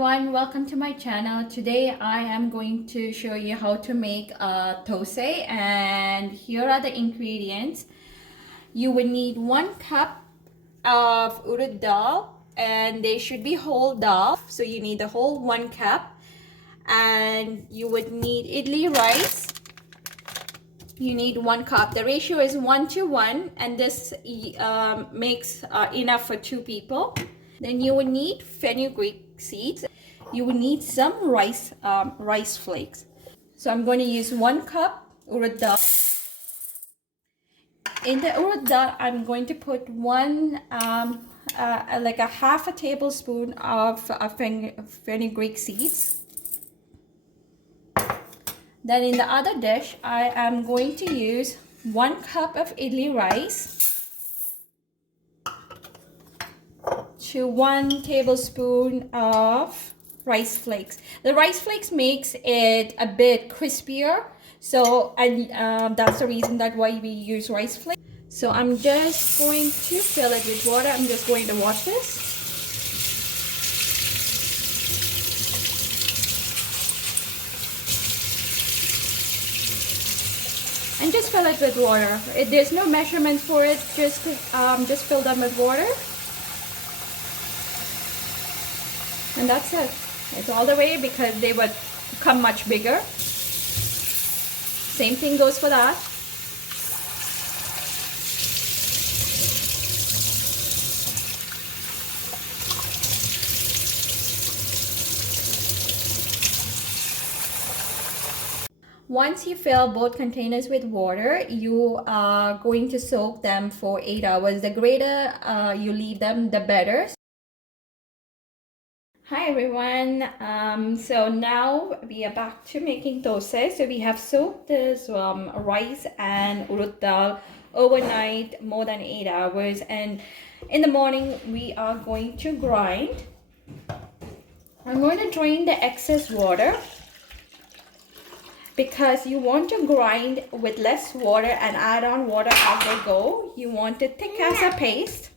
everyone, welcome to my channel. Today I am going to show you how to make a dosa, and here are the ingredients. You will need 1 cup of Urid Dhaal, and they should be whole dal, so you need the whole 1 cup. And you would need Idly Rice. You need 1 cup. The ratio is 1:1, and this makes enough for 2 people. Then you will need fenugreek seeds. You will need some rice flakes. So I'm going to use 1 cup Urad Dhaal. In the Urad Dhaal, I'm going to put like a half a tablespoon of fenugreek seeds. Then in the other dish, I am going to use 1 cup of idli rice to 1 tablespoon of rice flakes. The rice flakes makes it a bit crispier, so that's the reason that why we use rice flakes. So I'm just going to fill it with water. I'm just going to wash this. And just fill it with water. There's no measurement for it. Just fill them with water. And that's it. It's all the way because they would become much bigger. Same thing goes for that. Once you fill both containers with water, you are going to soak them for 8 hours. The greater you leave them, the better. Hi everyone, so now we are back to making dosa. So we have soaked this rice and urad dal overnight, more than 8 hours, and in the morning we are going to grind. I'm going to drain the excess water because you want to grind with less water and add on water as they go. You want it thick as a paste.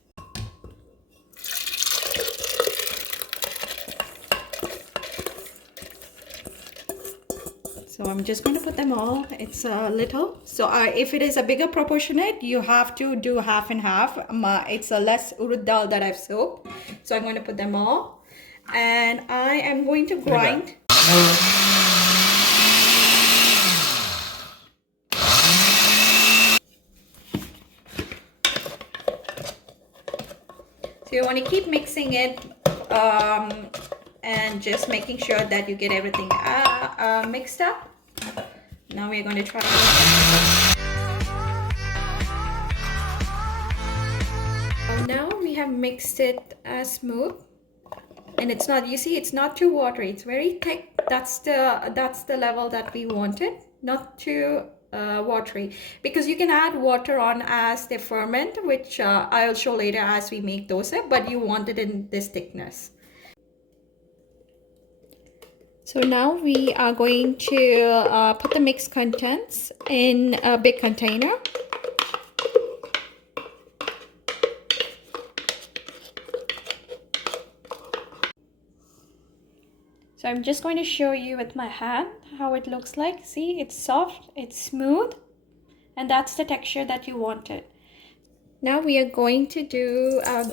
So I'm just going to put them all. It's a little. So if it is a bigger proportionate, you have to do half and half. It's a less urad dal that I've soaked. So I'm going to put them all. And I am going to grind. So you want to keep mixing it and just making sure that you get everything mixed up. Now we're going to try. Now we have mixed it smooth, and it's not, you see, it's not too watery. It's very thick. That's the level that we wanted, not too watery, because you can add water on as they ferment, which I'll show later as we make dosa, but you want it in this thickness. So now we are going to put the mixed contents in a big container. So I'm just going to show you with my hand how it looks like. See, it's soft, it's smooth, and that's the texture that you wanted. Now we are going to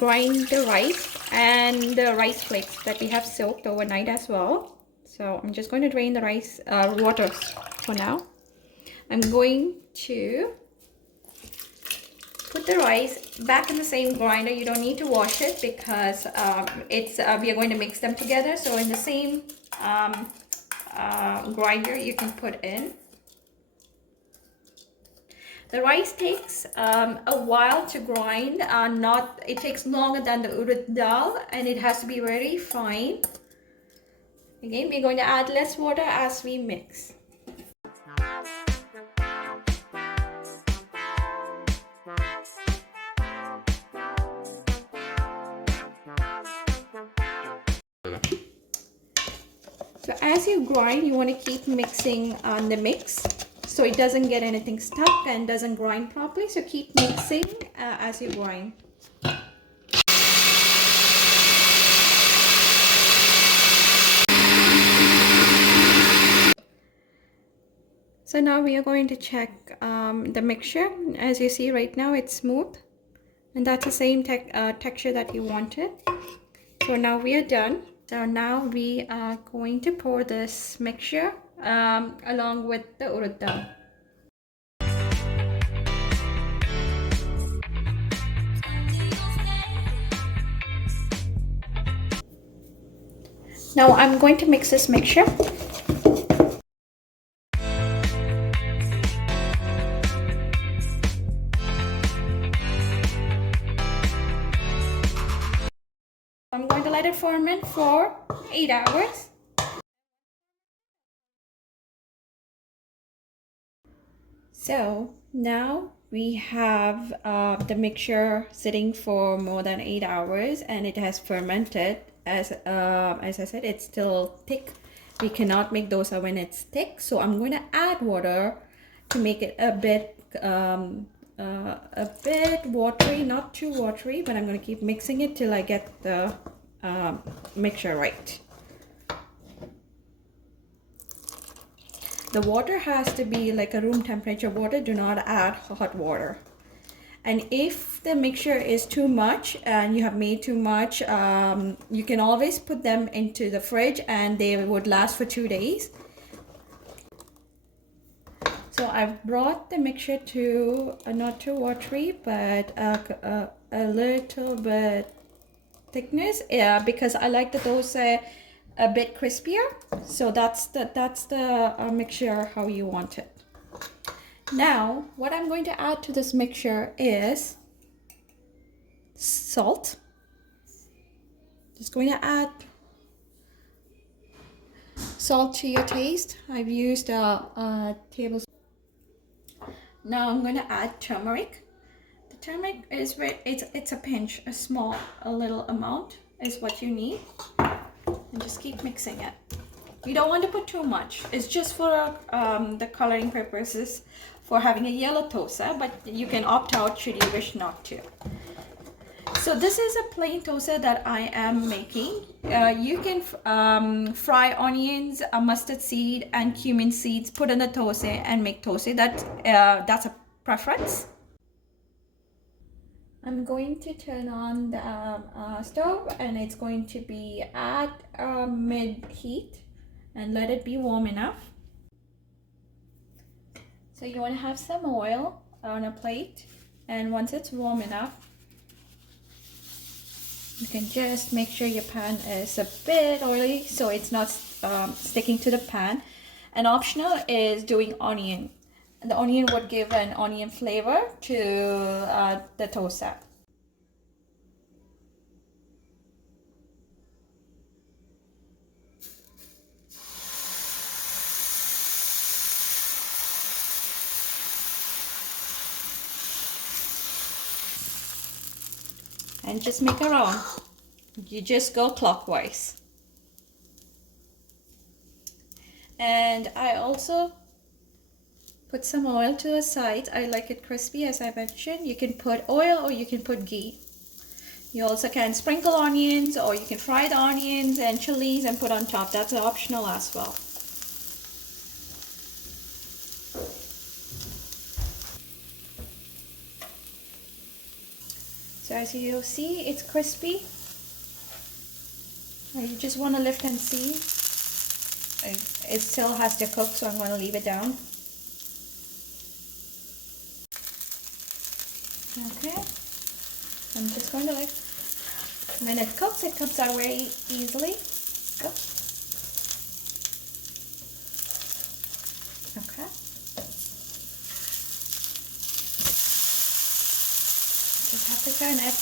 grind the rice and the rice flakes that we have soaked overnight as well. So I'm just going to drain the rice water for now. I'm going to put the rice back in the same grinder. You don't need to wash it because we are going to mix them together. So in the same grinder you can put in. The rice takes a while to grind. It takes longer than the urad dal, and it has to be very fine. Again, we're going to add less water as we mix. So as you grind, you want to keep mixing on the mix so it doesn't get anything stuck and doesn't grind properly. So keep mixing as you grind. So now we are going to check the mixture. As you see right now, it's smooth, and that's the same texture that you wanted. So now we are done. So now we are going to pour this mixture along with the urad dal. Now I'm going to mix this mixture. I'm going to let it ferment for 8 hours. So now we have the mixture sitting for more than 8 hours, and it has fermented. As I said, it's still thick. We cannot make dosa when it's thick, so I'm going to add water to make it a bit watery, not too watery, but I'm going to keep mixing it till I get the mixture right. The water has to be like a room temperature water. Do not add hot water. And if the mixture is too much and you have made too much, you can always put them into the fridge and they would last for 2 days. So I've brought the mixture to not too watery, but a little bit thickness, because I like the dosa a bit crispier. So that's the mixture how you want it. Now what I'm going to add to this mixture is salt. Just going to add salt to your taste. I've used a tablespoon. Now I'm going to add turmeric. The turmeric is it's a pinch, a little amount is what you need, and just keep mixing it. You don't want to put too much. It's just for the coloring purposes, for having a yellow dosa, but you can opt out should you wish not to. So this is a plain dosa that I am making. You can fry onions, mustard seed, and cumin seeds, put in the dosa and make dosa. That's a preference. I'm going to turn on the stove, and it's going to be at mid heat and let it be warm enough. So you want to have some oil on a plate, and once it's warm enough, you can just make sure your pan is a bit oily so it's not sticking to the pan. And optional is doing onion. The onion would give an onion flavor to the dosa. And just make a round. You just go clockwise. And I also put some oil to the side. I like it crispy, as I mentioned. You can put oil or you can put ghee. You also can sprinkle onions, or you can fry the onions and chilies and put on top. That's optional as well. So as you see, it's crispy. You just want to lift and see. It still has to cook, so I'm going to leave it down. Okay. I'm just going to when it cooks, it comes out very easily. Go. Okay. Just have to turn it.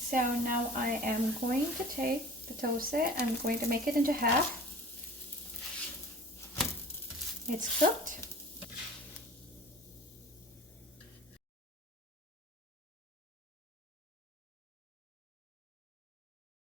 So now I am going to take the dosa, I'm going to make it into half. It's cooked.